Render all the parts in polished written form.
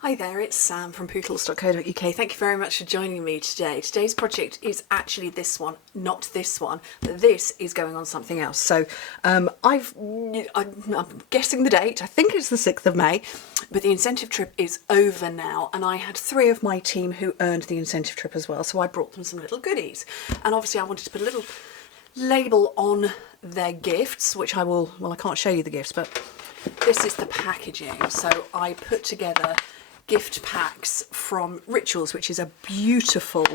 Hi there, it's Sam from Pootles.co.uk. Thank you very much for joining me today. Today's project is actually this one, not this one, but this is going on something else. So I'm guessing the date, I think it's the 6th of May, but the incentive trip is over now, and I had 3 of my team who earned the incentive trip as well, so I brought them some little goodies. And obviously I wanted to put a little label on their gifts, which I will, well, I can't show you the gifts, but this is the packaging. So I put together gift packs from Rituals, which is a beautiful,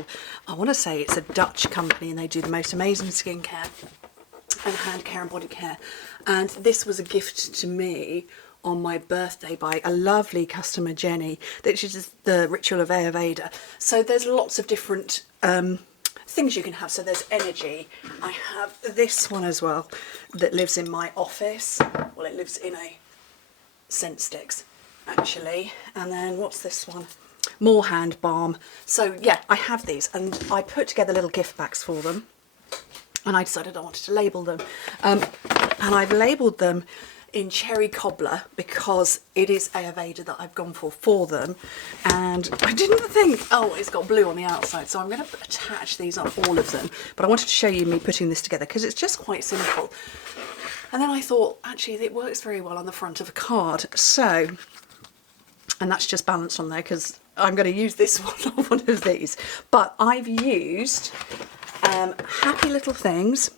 I want to say it's a Dutch company, and they do the most amazing skincare and hand care and body care. And this was a gift to me on my birthday by a lovely customer, Jenny, that is the Ritual of Ayurveda. So there's lots of different things you can have. So there's energy. I have this one as well that lives in my office. Well, it lives in a scent sticks actually. And then what's this one? More hand balm. So yeah, I have these, and I put together little gift packs for them, and I decided I wanted to label them, and I've labelled them in cherry cobbler because it is Ayurveda that I've gone for them. And I didn't think, oh, it's got blue on the outside, so I'm going to attach these on all of them, but I wanted to show you me putting this together because it's just quite simple. And then I thought, actually, it works very well on the front of a card. So, and that's just balanced on there because I'm going to use this one on one of these. But I've used Happy Little Things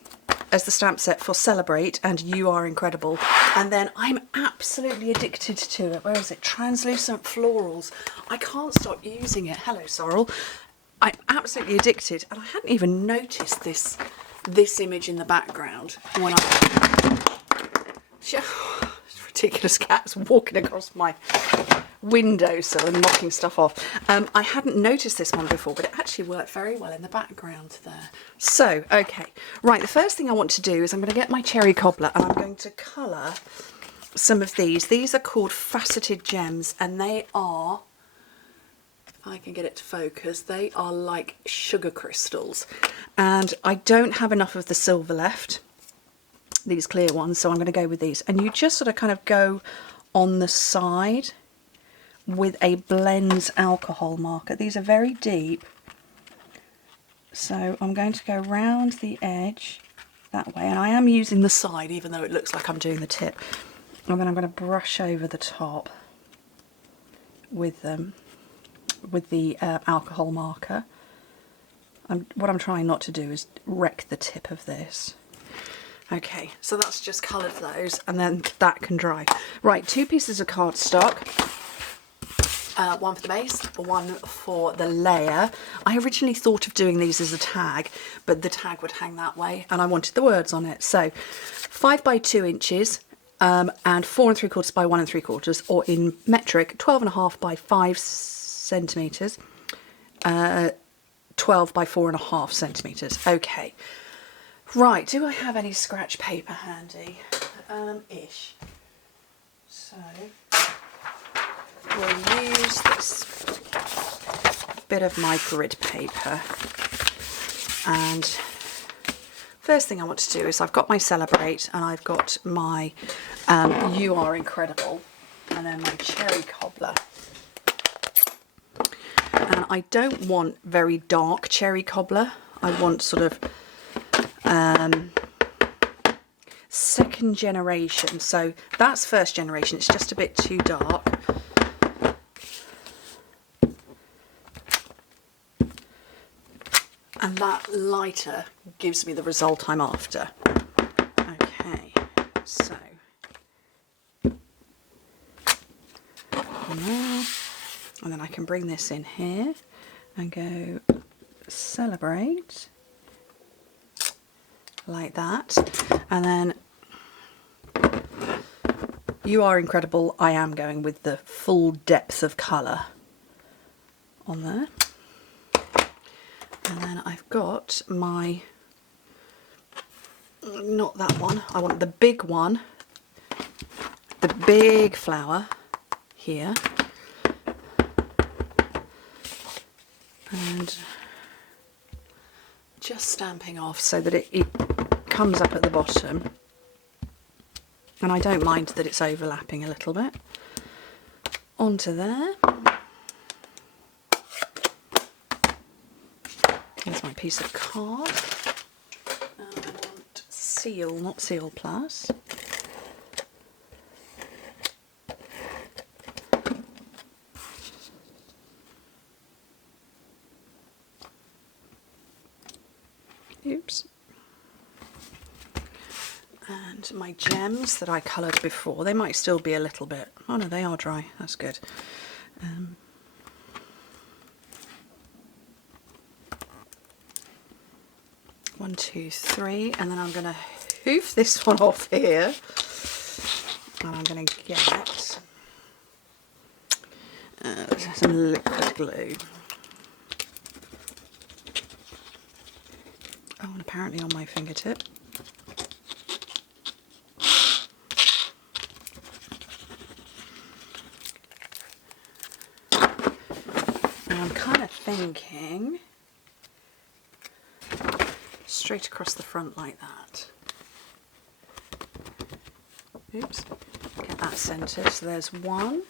as the stamp set for Celebrate and You Are Incredible. And then I'm absolutely addicted to it. Where is it? Translucent Florals. I can't stop using it. Hello, Sorrel. I'm absolutely addicted. And I hadn't even noticed this image in the background when ridiculous cats walking across my windowsill and knocking stuff off. I hadn't noticed this one before, but it actually worked very well in the background there. So, okay, right, the first thing I want to do is I'm going to get my cherry cobbler and I'm going to colour some of these. These are called Faceted Gems, and they are, if I can get it to focus, they are like sugar crystals. And I don't have enough of the silver left, these clear ones, so I'm going to go with these. And you just sort of kind of go on the side with a blends alcohol marker. These are very deep, so I'm going to go round the edge that way, and I am using the side even though it looks like I'm doing the tip, and then I'm going to brush over the top with them with the alcohol marker. What I'm trying not to do is wreck the tip of this. Okay, so that's just coloured those, and then that can dry. Right, 2 pieces of cardstock. One for the base, one for the layer. I originally thought of doing these as a tag, but the tag would hang that way and I wanted the words on it. So 5 by 2 inches and 4 3/4 by 1 3/4, or in metric 12.5 by 5 centimetres, 12 by 4.5 centimetres. Okay, right, do I have any scratch paper handy? Ish. So we'll use this bit of my grid paper, and first thing I want to do is I've got my Celebrate and I've got my You Are Incredible, and then my cherry cobbler. And I don't want very dark cherry cobbler. I want sort of second generation. So that's first generation, it's just a bit too dark. And that lighter gives me the result I'm after. Okay, so and then I can bring this in here and go Celebrate like that, and then You Are Incredible. I am going with the full depth of colour on there. And then I've got my, not that one, I want the big one, the big flower here. And just stamping off so that it comes up at the bottom. And I don't mind that it's overlapping a little bit. Onto there. my piece of card. I want Seal, not Seal Plus. Oops. And my gems that I coloured before, they might still be a little bit, oh no, they are dry, that's good. 1, 2, 3, and then I'm going to hoof this one off here, and I'm going to get some liquid glue. Oh, and apparently on my fingertip. And I'm kind of thinking straight across the front like that. Oops, get that centred. So there's one.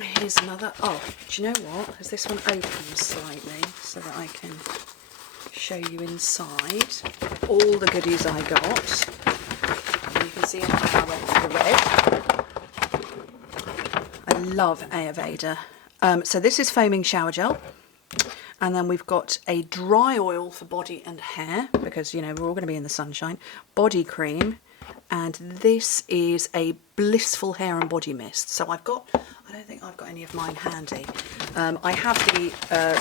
Here's another. Oh, do you know what? Has this one opened slightly so that I can show you inside all the goodies I got. And you can see how I went for the red. I love Ayurveda. So this is foaming shower gel. And then we've got a dry oil for body and hair, because, you know, we're all going to be in the sunshine. Body cream. And this is a blissful hair and body mist. So I've got, I don't think I've got any of mine handy. I have the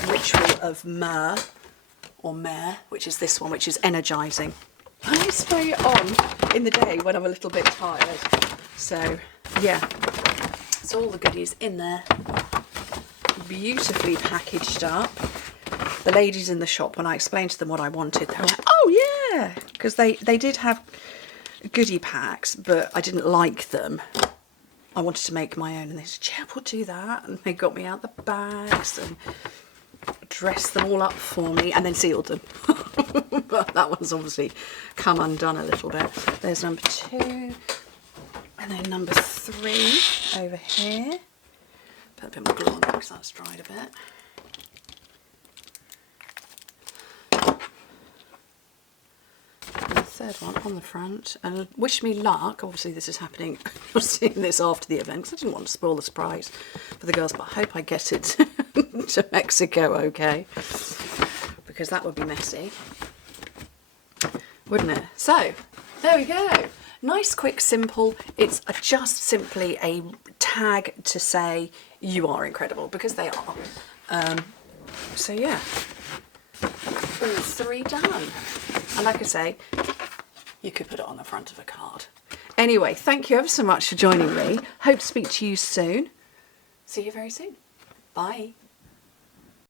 Ritual of Myrrh, or Myrrh, which is this one, which is energising. And I spray it on in the day when I'm a little bit tired. So, yeah. It's all the goodies in there. Beautifully packaged up. The ladies in the shop, when I explained to them what I wanted, they were like, oh yeah, because they did have goodie packs, but I didn't like them. I wanted to make my own, and they said, yeah, we'll do that. And they got me out the bags and dressed them all up for me, and then sealed them. But that one's obviously come undone a little bit. There's number 2, and then number 3 over here. Put a bit more glue on that because that's dried a bit. And the third one on the front, and wish me luck. Obviously this is happening, you're seeing this after the event, because I didn't want to spoil the surprise for the girls, but I hope I get it to Mexico okay, because that would be messy, wouldn't it? So there we go. Nice, quick, simple. It's just simply a tag to say you are incredible, because they are. So yeah, all 3 done. And like I say, you could put it on the front of a card. Anyway, thank you ever so much for joining me. Hope to speak to you soon. See you very soon. Bye.